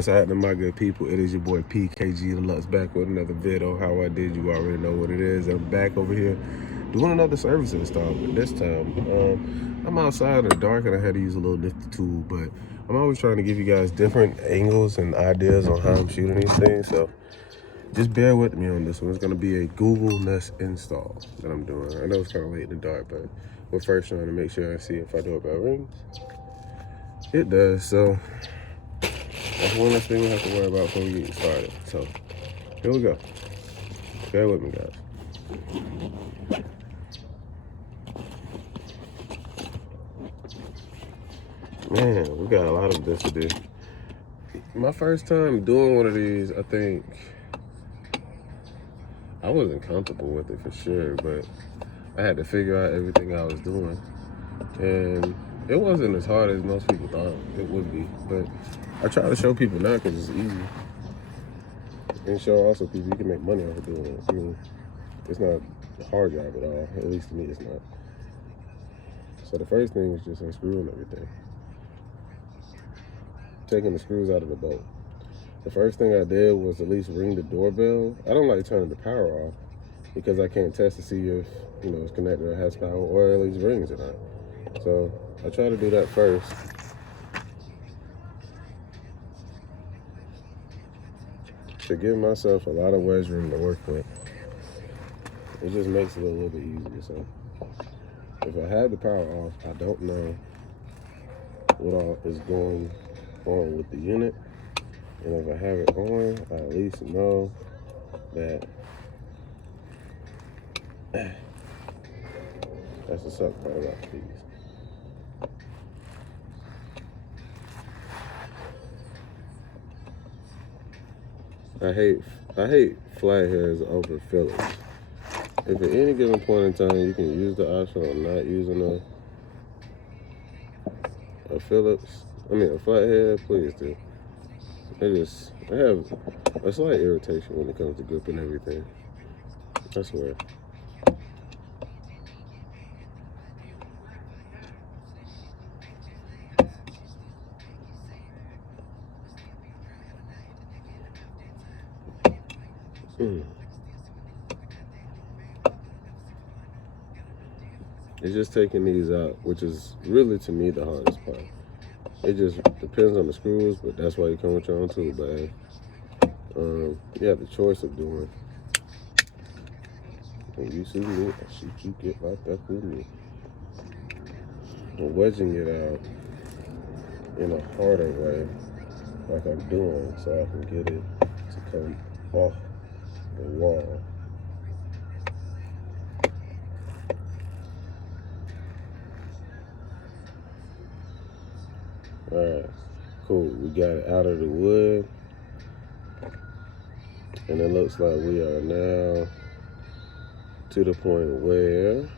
What's happening, my good people? It is your boy PKG Deluxe back with another video. How I did, you already know what it is. I'm back over here doing another service install, but this time I'm outside in the dark and I had to use a little nifty tool, but I'm always trying to give you guys different angles and ideas on how I'm shooting these things, so just bear with me on this one. It's going to be a Google Nest install that I'm doing. I know it's kind of late in the dark, but we're first trying to make sure and see if our doorbell rings. It does, so that's one less thing we have to worry about before we get started. So here we go. Bear with me, guys. Man, we got a lot of this to do. My first time doing one of these, I think I wasn't comfortable with it for sure, but I had to figure out everything I was doing. And it wasn't as hard as most people thought it would be, but I try to show people now because it's easy. And show also people you can make money off of doing it. I mean, it's not a hard job at all. At least to me, it's not. So the first thing is just unscrewing everything. Taking the screws out of the bolt. The first thing I did was at least ring the doorbell. I don't like turning the power off because I can't test to see if, you know, it's connected or has power or at least rings or not. So I try to do that first. To give myself a lot of wedge room to work with. It just makes it a little bit easier. So if I had the power off, I don't know what all is going on with the unit. And if I have it on, I at least know that that's the suck part about these. I hate flatheads over Phillips. If at any given point in time you can use the option of not using a Phillips, I mean a flathead, please do. I have a slight irritation when it comes to grip and everything. I swear. It's just taking these out, which is really, to me, the hardest part. It just depends on the screws, but that's why you come with your own tool bag. You have the choice of doing. When you see me, I shoot you get locked up with me. And wedging it out in a harder way, like I'm doing, so I can get it to come off the wall. Alright, cool. We got it out of the wood. And it looks like we are now to the point where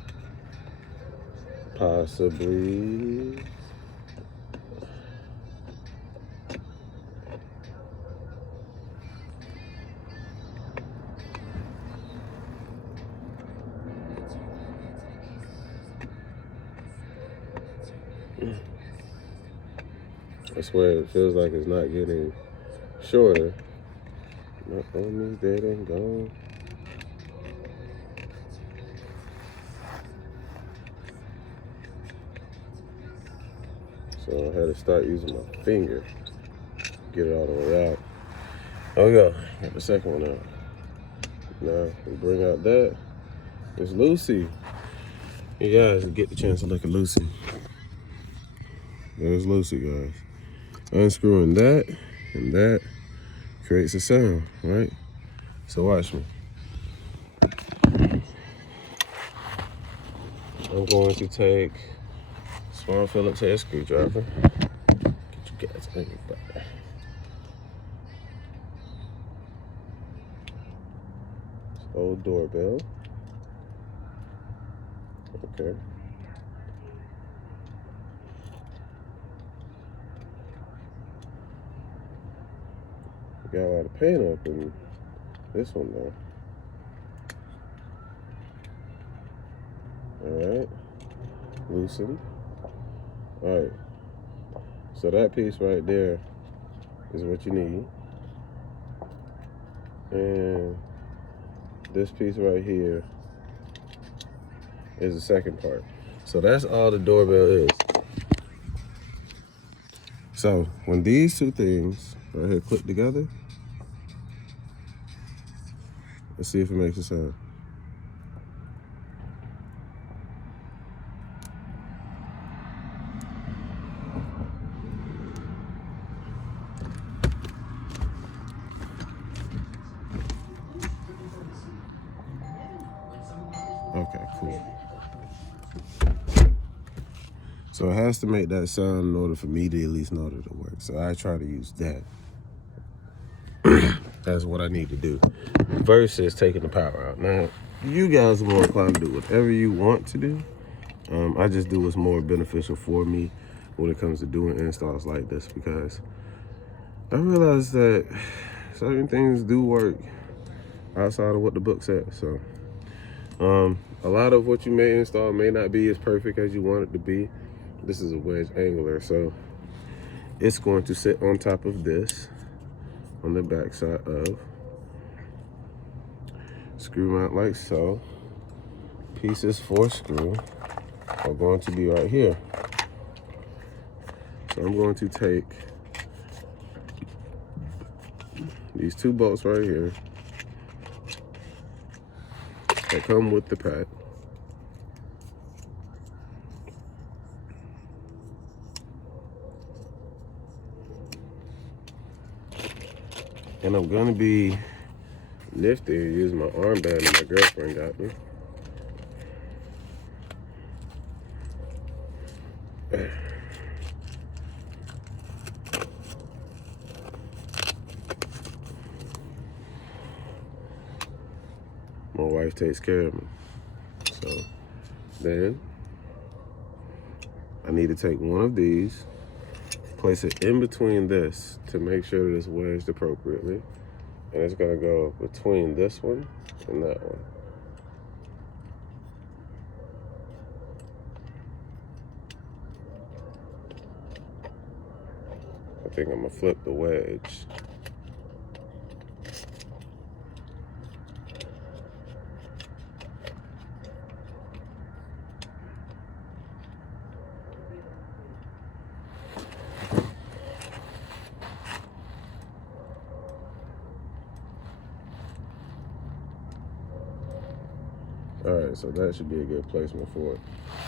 possibly I swear it feels like it's not getting shorter. Not on me, dead and gone. So I had to start using my finger to get it all the way out. There we go. Got the second one out. Now we bring out that. It's Lucy. You guys get the chance to look at Lucy. There's Lucy, guys. Unscrewing that and that creates a sound, right? So watch me. I'm going to take a small Phillips head screwdriver. Get you guys everybody. Old doorbell. Okay. Got a lot of paint up in this one though. Alright. Loosen. Alright. So that piece right there is what you need. And this piece right here is the second part. So that's all the doorbell is. So when these two things right here click together, let's see if it makes a sound. Okay, cool. So it has to make that sound in order for me to at least know that it works. So I try to use that. That's what I need to do versus taking the power out. Now, you guys are more inclined to do whatever you want to do. I just do what's more beneficial for me when it comes to doing installs like this, because I realize that certain things do work outside of what the book says. So a lot of what you may install may not be as perfect as you want it to be. This is a wedge angler, so it's going to sit on top of this on the back side of. Screw mount like so. Pieces for screw are going to be right here. So I'm going to take these two bolts right here that come with the pack. And I'm gonna be nifty and use my armband that my girlfriend got me. My wife takes care of me. So then I need to take one of these, place it in between this to make sure that it's wedged appropriately. And it's gonna go between this one and that one. I think I'm gonna flip the wedge. All right, so that should be a good placement for it.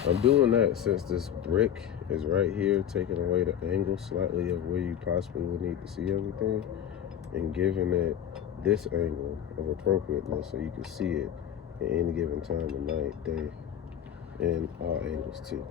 I'm doing that since this brick is right here, taking away the angle slightly of where you possibly would need to see everything, and giving it this angle of appropriateness so you can see it at any given time of night, day, and all angles too.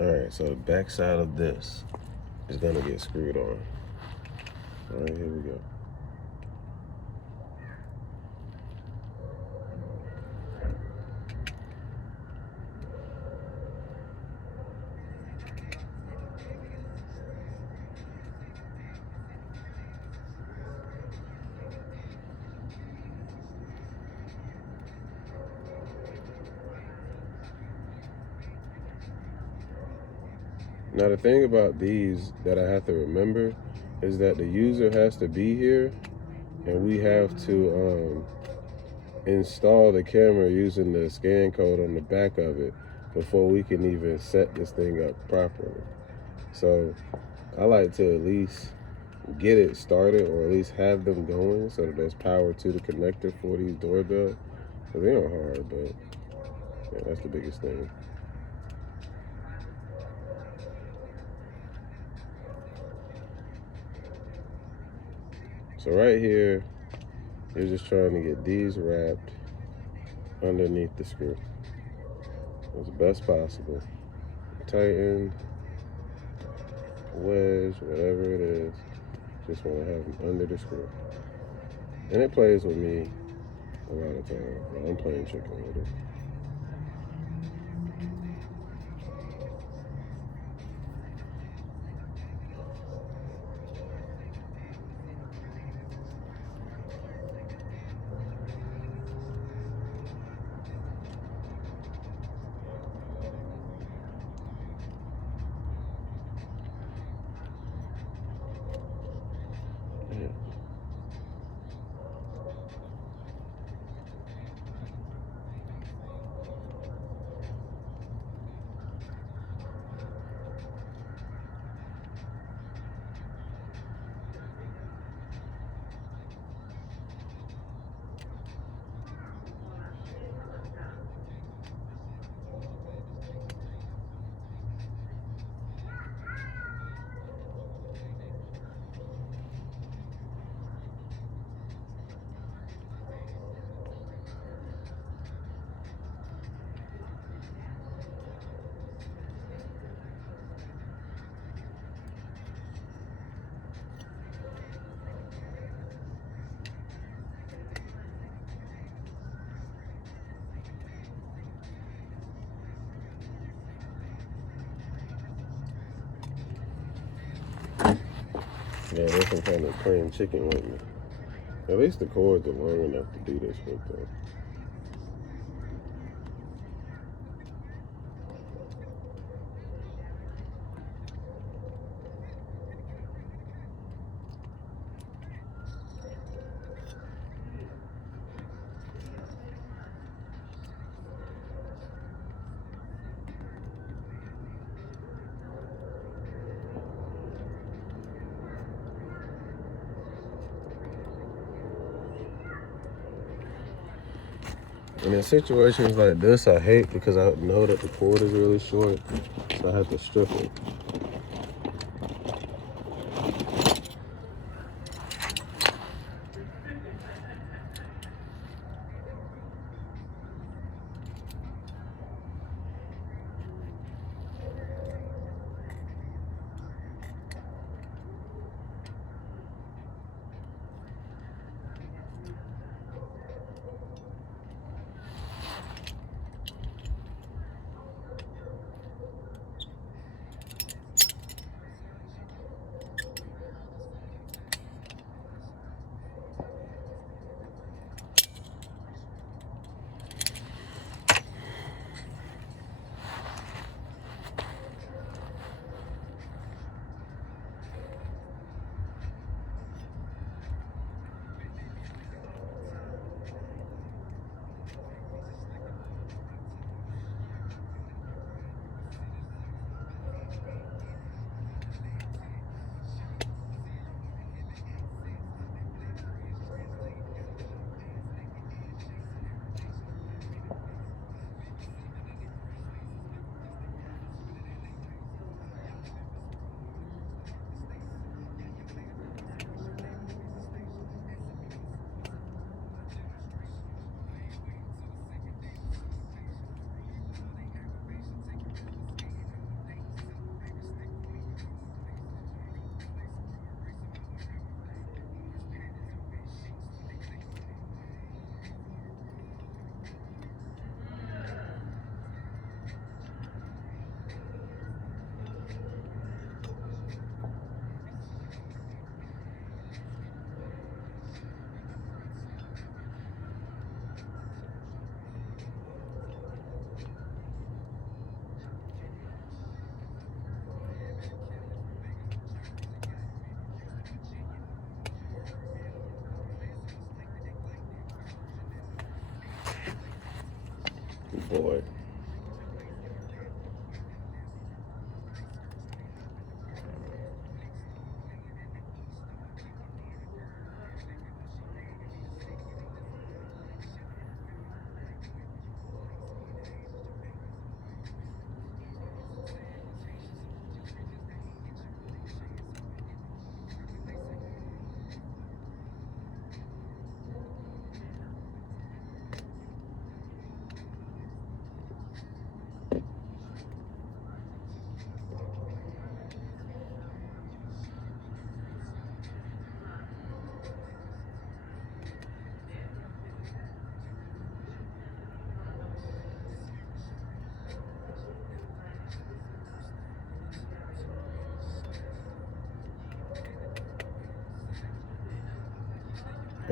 All right, so the back side of this is gonna get screwed on. All right, here we go. Now the thing about these that I have to remember is that the user has to be here, and we have to install the camera using the scan code on the back of it before we can even set this thing up properly. So I like to at least get it started, or at least have them going so that there's power to the connector for these doorbells. So they aren't hard, but yeah, that's the biggest thing. So right here You're just trying to get these wrapped underneath the screw as best possible. Tighten, wedge, whatever it is. Just want to have them under the screw. And it plays with me a lot of times. I'm playing chicken with it. Yeah. Yeah, there's some kind of playing chicken with me. At least the cords are long enough to do this with, though. And in situations like this, I hate because I know that the cord is really short, so I have to strip it. Boy.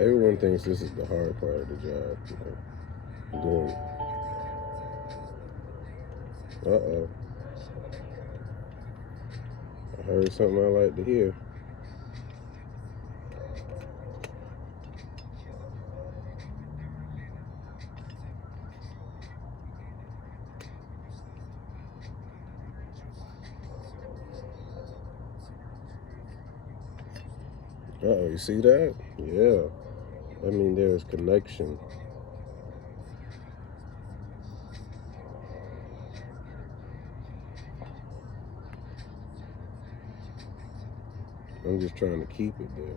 Everyone thinks this is the hard part of the job. Doing it. Uh-oh. I heard something I like to hear. Uh-oh, you see that? Yeah. I mean, there's connection. I'm just trying to keep it there.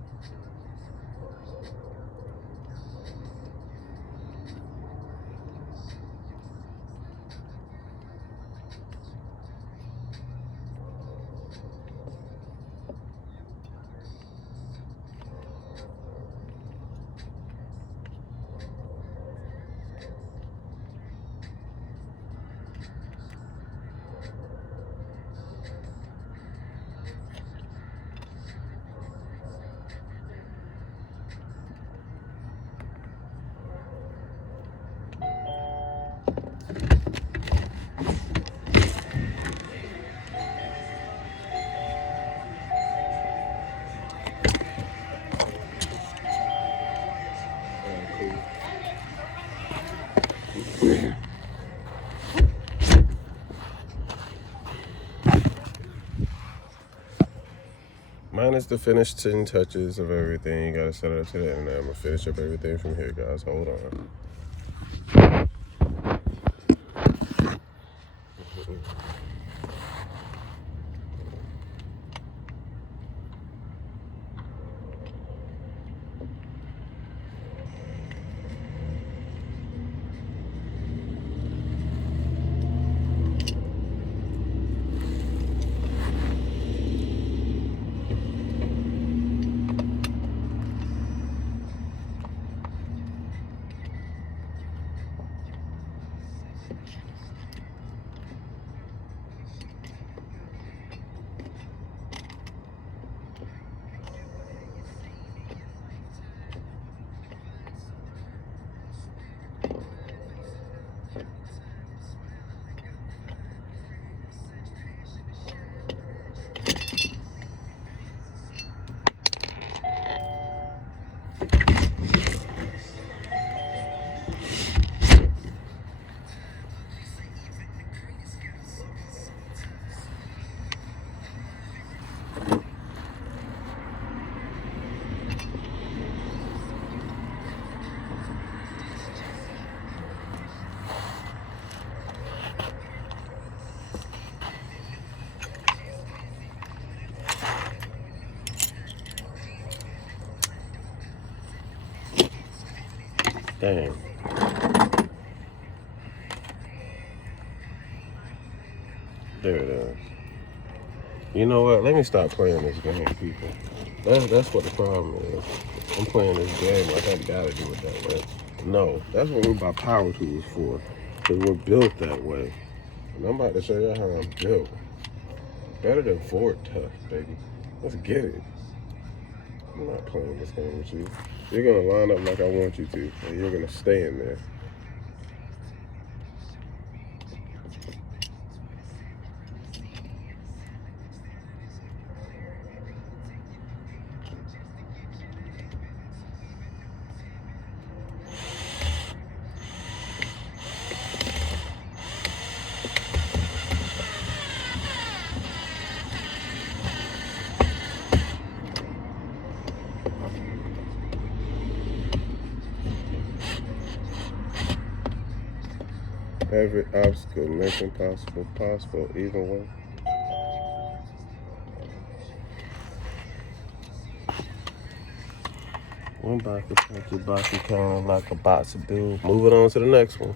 Minus the finishing touches of everything. You gotta set it up to the end. I'm gonna finish up everything from here, guys. Hold on. Dang. There it is. You know what? Let me stop playing this game, people. That's what the problem is. I'm playing this game like I gotta do it that way. No, that's what we buy power tools for. Because we're built that way. And I'm about to show you how I'm built. Better than Ford Tough, baby. Let's get it. I'm not playing this game with you. You're gonna line up like I want you to, and you're gonna stay in there. Every obstacle, mission possible, even way. One box of punch, your box of kind like a box of do. Move it on to the next one.